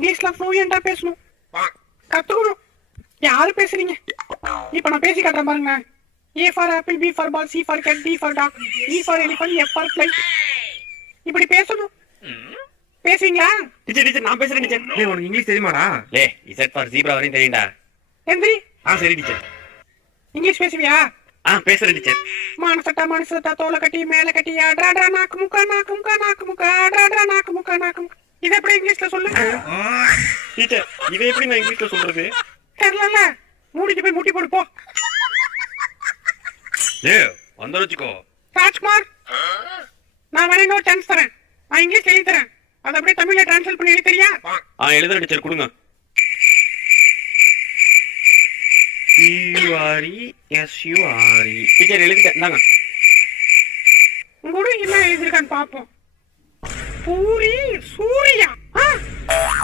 இங்கிலீஷ்ல ஃப்ளூயண்டா பேசணும், கத்துக்கணும். யாரு பேசுறீங்க? இப்ப நான் பேசி காட்டுறேன் பாருங்க. A for apple, B for ball, C for cat, D for dog, E for elephant, F for flight. இப்படி பேசணும். பேசுவீங்களா? டீச்சர் நான் பேசுறேன் டீச்சர். டேய் உனக்கு இங்கிலீஷ் தெரியுமாடா? லே Z ஃபார் ஜீப்ரா வரையும் தெரியும்டா. எந்திரி. சரி டீச்சர். இங்கிலீஷ் பேசுவியா? பேசுறேன் டீச்சர். மானசட்டா தோலை கட்டி மேல கட்டி ஆட்ரா நாக்கு முக்கா ஆட்ரா. இது எப்படி இங்கிலீஷ்ல சொல்லு? டீச்சர் இதை எப்படி நான் இங்கிலீஷ்ல சொல்றது? தெரியல. மூடிட்டு போய் முட்டி போடு போ. வந்து வச்சுக்கோ. ராஜ்குமார், நான் வேணா இன்னொரு சான்ஸ் தரேன். நான் இங்கிலீஷ் எழுதி தரேன், அதை அப்படியே தமிழ்ல டிரான்ஸ்லேட் பண்ணி எழுதி தெரியா? எழுதுற டீச்சர் கொடுங்க. PURESURE. டீச்சர் எழுதிட்டேன் தாங்க. உங்க கூட என்ன எழுதிருக்கான்னு பாப்போம். பூரி சூரியா.